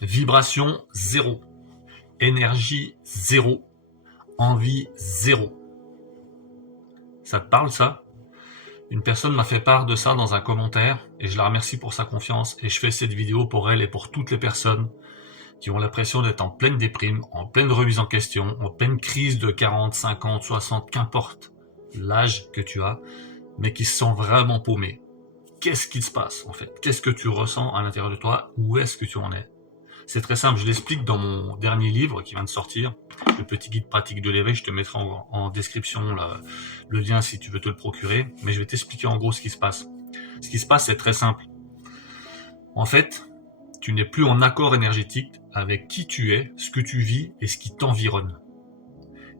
Vibration zéro, énergie zéro, envie zéro. Ça te parle ça? Une personne m'a fait part de ça dans un commentaire et je la remercie pour sa confiance et je fais cette vidéo pour elle et pour toutes les personnes qui ont l'impression d'être en pleine déprime, en pleine remise en question, en pleine crise de 40, 50, 60, qu'importe l'âge que tu as, mais qui se sentent vraiment paumés. Qu'est-ce qui se passe en fait? Qu'est-ce que tu ressens à l'intérieur de toi? Où est-ce que tu en es? C'est très simple, je l'explique dans mon dernier livre qui vient de sortir, le petit guide pratique de l'éveil. Je te mettrai en description le lien si tu veux te le procurer, mais je vais t'expliquer en gros ce qui se passe. Ce qui se passe, c'est très simple. En fait, tu n'es plus en accord énergétique avec qui tu es, ce que tu vis et ce qui t'environne.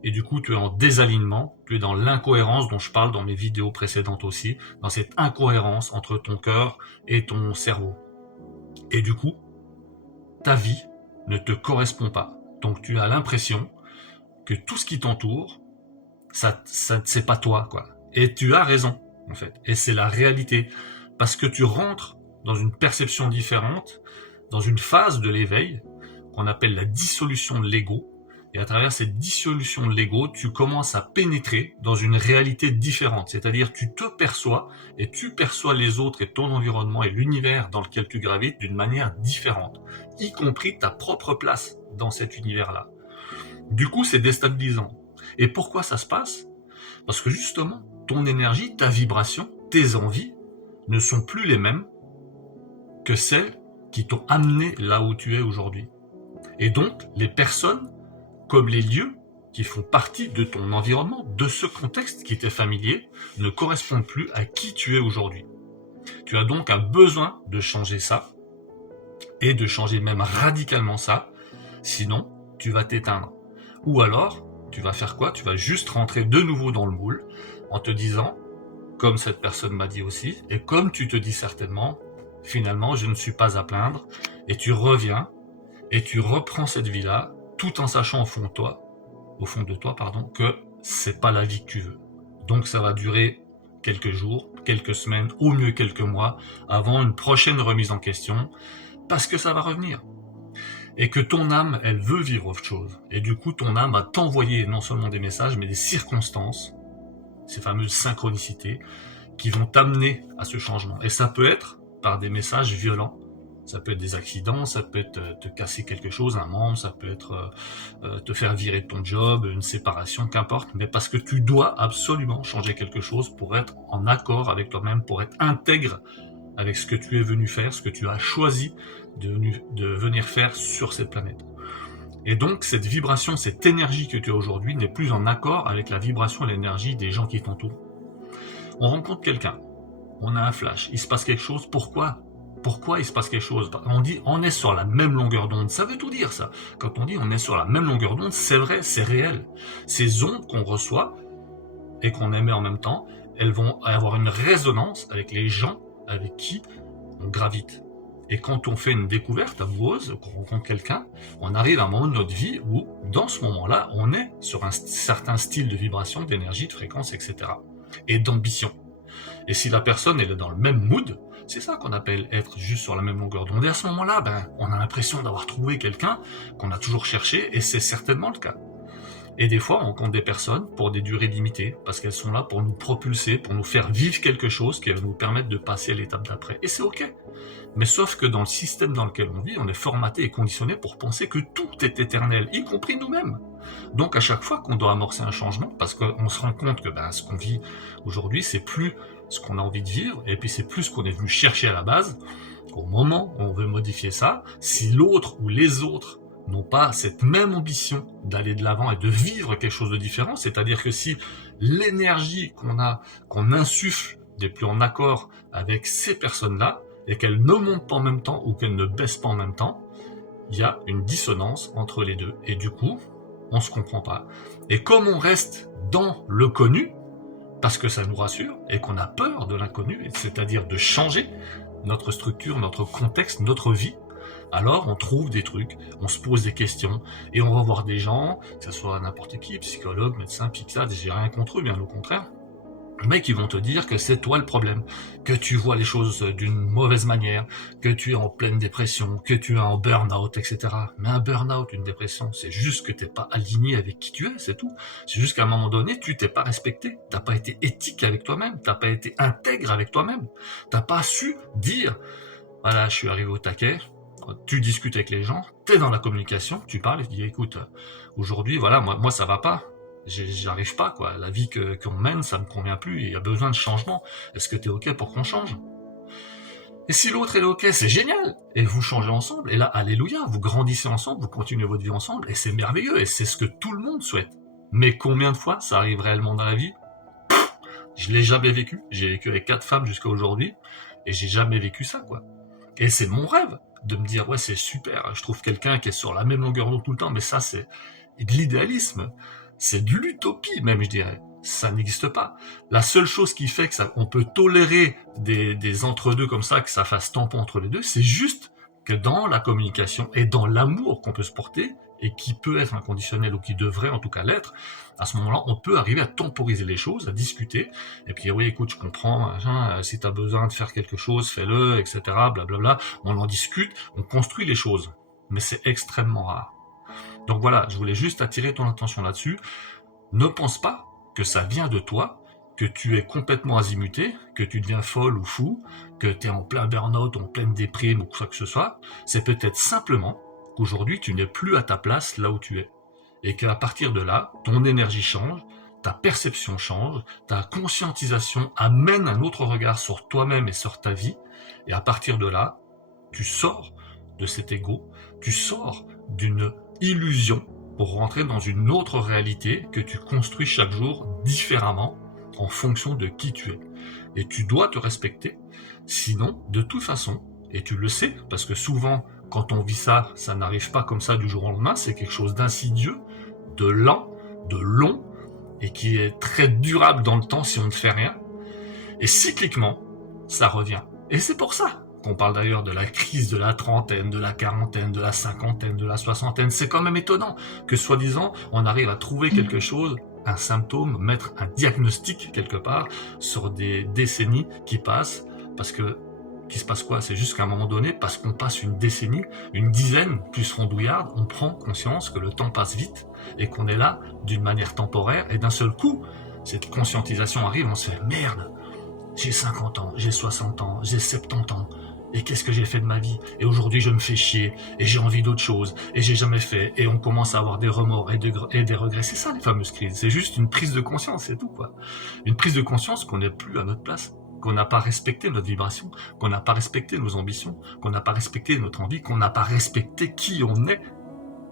Et du coup, tu es en désalignement, tu es dans l'incohérence dont je parle dans mes vidéos précédentes aussi, dans cette incohérence entre ton cœur et ton cerveau. Et du coup, ta vie ne te correspond pas. Donc tu as l'impression que tout ce qui t'entoure, ça c'est pas toi, quoi. Et tu as raison, en fait. Et c'est la réalité. Parce que tu rentres dans une perception différente, dans une phase de l'éveil, qu'on appelle la dissolution de l'ego. Et à travers cette dissolution de l'ego, tu commences à pénétrer dans une réalité différente. C'est-à-dire, tu te perçois et tu perçois les autres et ton environnement et l'univers dans lequel tu gravites d'une manière différente, y compris ta propre place dans cet univers-là. Du coup, c'est déstabilisant. Et pourquoi ça se passe? Parce que justement, ton énergie, ta vibration, tes envies ne sont plus les mêmes que celles qui t'ont amené là où tu es aujourd'hui. Et donc, les personnes comme les lieux qui font partie de ton environnement, de ce contexte qui t'est familier, ne correspondent plus à qui tu es aujourd'hui. Tu as donc un besoin de changer ça, et de changer même radicalement ça, sinon tu vas t'éteindre. Ou alors, tu vas faire quoi? Tu vas juste rentrer de nouveau dans le moule, en te disant, comme cette personne m'a dit aussi, et comme tu te dis certainement, finalement je ne suis pas à plaindre, et tu reviens, et tu reprends cette vie-là, tout en sachant au fond de toi, que c'est pas la vie que tu veux. Donc ça va durer quelques jours, quelques semaines, au mieux quelques mois, avant une prochaine remise en question, parce que ça va revenir. Et que ton âme, elle veut vivre autre chose. Et du coup, ton âme va t'envoyer non seulement des messages, mais des circonstances, ces fameuses synchronicités, qui vont t'amener à ce changement. Et ça peut être par des messages violents, ça peut être des accidents, ça peut être te casser quelque chose, un membre, ça peut être te faire virer de ton job, une séparation, qu'importe, mais parce que tu dois absolument changer quelque chose pour être en accord avec toi-même, pour être intègre avec ce que tu es venu faire, ce que tu as choisi de venir faire sur cette planète. Et donc cette vibration, cette énergie que tu as aujourd'hui n'est plus en accord avec la vibration et l'énergie des gens qui t'entourent. On rencontre quelqu'un, on a un flash, il se passe quelque chose, pourquoi il se passe quelque chose? On dit on est sur la même longueur d'onde, ça veut tout dire ça. Quand on dit on est sur la même longueur d'onde, c'est vrai, c'est réel. Ces ondes qu'on reçoit et qu'on émet en même temps, elles vont avoir une résonance avec les gens avec qui on gravite. Et quand on fait une découverte amoureuse, qu'on rencontre quelqu'un, on arrive à un moment de notre vie où, dans ce moment-là, on est sur un certain style de vibration, d'énergie, de fréquence, etc. Et d'ambition. Et si la personne elle est dans le même mood, c'est ça qu'on appelle être juste sur la même longueur d'onde. Et à ce moment-là, on a l'impression d'avoir trouvé quelqu'un qu'on a toujours cherché, et c'est certainement le cas. Et des fois, on rencontre des personnes pour des durées limitées, parce qu'elles sont là pour nous propulser, pour nous faire vivre quelque chose qui va nous permettre de passer à l'étape d'après. Et c'est ok. Mais sauf que dans le système dans lequel on vit, on est formaté et conditionné pour penser que tout est éternel, y compris nous-mêmes. Donc à chaque fois qu'on doit amorcer un changement, parce qu'on se rend compte que ce qu'on vit aujourd'hui, c'est plus ce qu'on a envie de vivre, et puis c'est plus ce qu'on est venu chercher à la base, au moment où on veut modifier ça, si l'autre ou les autres n'ont pas cette même ambition d'aller de l'avant et de vivre quelque chose de différent, c'est-à-dire que si l'énergie qu'on insuffle n'est plus en accord avec ces personnes-là, et qu'elles ne montent pas en même temps ou qu'elles ne baissent pas en même temps, il y a une dissonance entre les deux. Et du coup, on se comprend pas. Et comme on reste dans le connu, parce que ça nous rassure, et qu'on a peur de l'inconnu, c'est-à-dire de changer notre structure, notre contexte, notre vie, alors on trouve des trucs, on se pose des questions, et on va voir des gens, que ce soit n'importe qui, psychologue, médecin, psychiatre, j'ai rien contre eux, bien au contraire, mais qui vont te dire que c'est toi le problème, que tu vois les choses d'une mauvaise manière, que tu es en pleine dépression, que tu es en burn-out, etc. Mais un burn-out, une dépression, c'est juste que tu n'es pas aligné avec qui tu es, c'est tout. C'est juste qu'à un moment donné, tu t'es pas respecté, tu n'as pas été éthique avec toi-même, tu n'as pas été intègre avec toi-même, tu n'as pas su dire, voilà, je suis arrivé au taquet, tu discutes avec les gens, tu es dans la communication, tu parles et tu dis, écoute, aujourd'hui, voilà, moi ça va pas. J'arrive pas, quoi. La vie qu'on mène, ça me convient plus. Il y a besoin de changement. Est-ce que tu es OK pour qu'on change? Et si l'autre est OK, c'est génial. Et vous changez ensemble. Et là, alléluia, vous grandissez ensemble, vous continuez votre vie ensemble. Et c'est merveilleux. Et c'est ce que tout le monde souhaite. Mais combien de fois ça arrive réellement dans la vie? Je l'ai jamais vécu. J'ai vécu avec 4 femmes jusqu'à aujourd'hui. Et j'ai jamais vécu ça, quoi. Et c'est mon rêve de me dire, ouais, c'est super. Je trouve quelqu'un qui est sur la même longueur d'onde tout le temps. Mais ça, c'est de l'idéalisme. C'est de l'utopie même, je dirais. Ça n'existe pas. La seule chose qui fait que on peut tolérer des entre-deux comme ça, que ça fasse tampon entre les deux, c'est juste que dans la communication et dans l'amour qu'on peut se porter, et qui peut être inconditionnel ou qui devrait en tout cas l'être, à ce moment-là, on peut arriver à temporiser les choses, à discuter, et puis oui, écoute, je comprends, si tu as besoin de faire quelque chose, fais-le, etc., blablabla, on en discute, on construit les choses. Mais c'est extrêmement rare. Donc voilà, je voulais juste attirer ton attention là-dessus. Ne pense pas que ça vient de toi, que tu es complètement azimuté, que tu deviens folle ou fou, que tu es en plein burn-out, en pleine déprime ou quoi que ce soit. C'est peut-être simplement qu'aujourd'hui, tu n'es plus à ta place là où tu es. Et qu'à partir de là, ton énergie change, ta perception change, ta conscientisation amène un autre regard sur toi-même et sur ta vie. Et à partir de là, tu sors de cet ego, tu sors d'une illusion pour rentrer dans une autre réalité que tu construis chaque jour différemment en fonction de qui tu es. Et tu dois te respecter, sinon, de toute façon, et tu le sais, parce que souvent, quand on vit ça, ça n'arrive pas comme ça du jour au lendemain, c'est quelque chose d'insidieux, de lent, de long, et qui est très durable dans le temps si on ne fait rien. Et cycliquement, ça revient. Et c'est pour ça qu'on parle d'ailleurs de la crise de la trentaine, de la quarantaine, de la cinquantaine, de la soixantaine. C'est quand même étonnant que, soi-disant, on arrive à trouver quelque chose, un symptôme, mettre un diagnostic quelque part sur des décennies qui passent, parce que, qui se passe quoi? C'est juste qu'à un moment donné, parce qu'on passe une décennie, une dizaine, plus rondouillarde, on prend conscience que le temps passe vite et qu'on est là d'une manière temporaire, et d'un seul coup, cette conscientisation arrive, on se fait merde, j'ai 50 ans, j'ai 60 ans, j'ai 70 ans, et qu'est-ce que j'ai fait de ma vie? Et aujourd'hui, je me fais chier, et j'ai envie d'autre chose, et j'ai jamais fait, et on commence à avoir des remords et des regrets. C'est ça, les fameuses crises. C'est juste une prise de conscience, c'est tout, quoi. Une prise de conscience qu'on n'est plus à notre place, qu'on n'a pas respecté notre vibration, qu'on n'a pas respecté nos ambitions, qu'on n'a pas respecté notre envie, qu'on n'a pas respecté qui on est.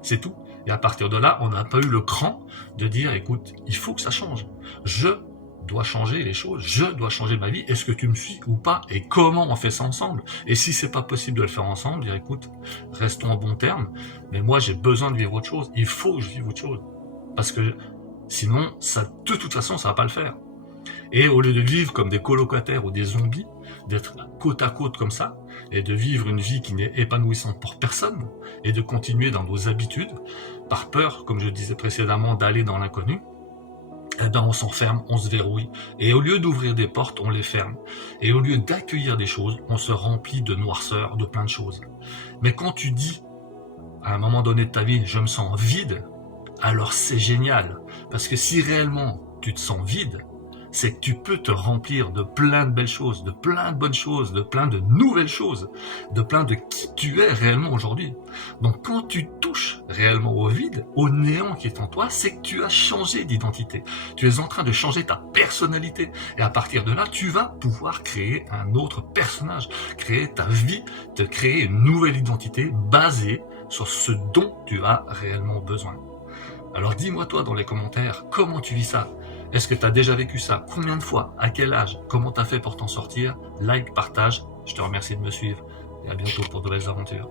C'est tout. Et à partir de là, on n'a pas eu le cran de dire, écoute, il faut que ça change. Je dois changer les choses, je dois changer ma vie, est-ce que tu me suis ou pas, et comment on fait ça ensemble? Et si c'est pas possible de le faire ensemble, dire écoute, restons en bons termes, mais moi j'ai besoin de vivre autre chose, il faut que je vive autre chose, parce que sinon, ça, de toute façon, ça va pas le faire. Et au lieu de vivre comme des colocataires ou des zombies, d'être côte à côte comme ça, et de vivre une vie qui n'est épanouissante pour personne, et de continuer dans nos habitudes, par peur, comme je disais précédemment, d'aller dans l'inconnu, eh ben on s'enferme, on se verrouille, et au lieu d'ouvrir des portes, on les ferme. Et au lieu d'accueillir des choses, on se remplit de noirceur, de plein de choses. Mais quand tu dis, à un moment donné de ta vie, je me sens vide, alors c'est génial. Parce que si réellement tu te sens vide, c'est que tu peux te remplir de plein de belles choses, de plein de bonnes choses, de plein de nouvelles choses, de plein de qui tu es réellement aujourd'hui. Donc quand tu touches réellement au vide, au néant qui est en toi, c'est que tu as changé d'identité. Tu es en train de changer ta personnalité. Et à partir de là, tu vas pouvoir créer un autre personnage, créer ta vie, te créer une nouvelle identité basée sur ce dont tu as réellement besoin. Alors dis-moi toi dans les commentaires, comment tu vis ça? Est-ce que tu as déjà vécu ça? Combien de fois? À quel âge? Comment tu as fait pour t'en sortir? Like, partage. Je te remercie de me suivre et à bientôt pour de belles aventures.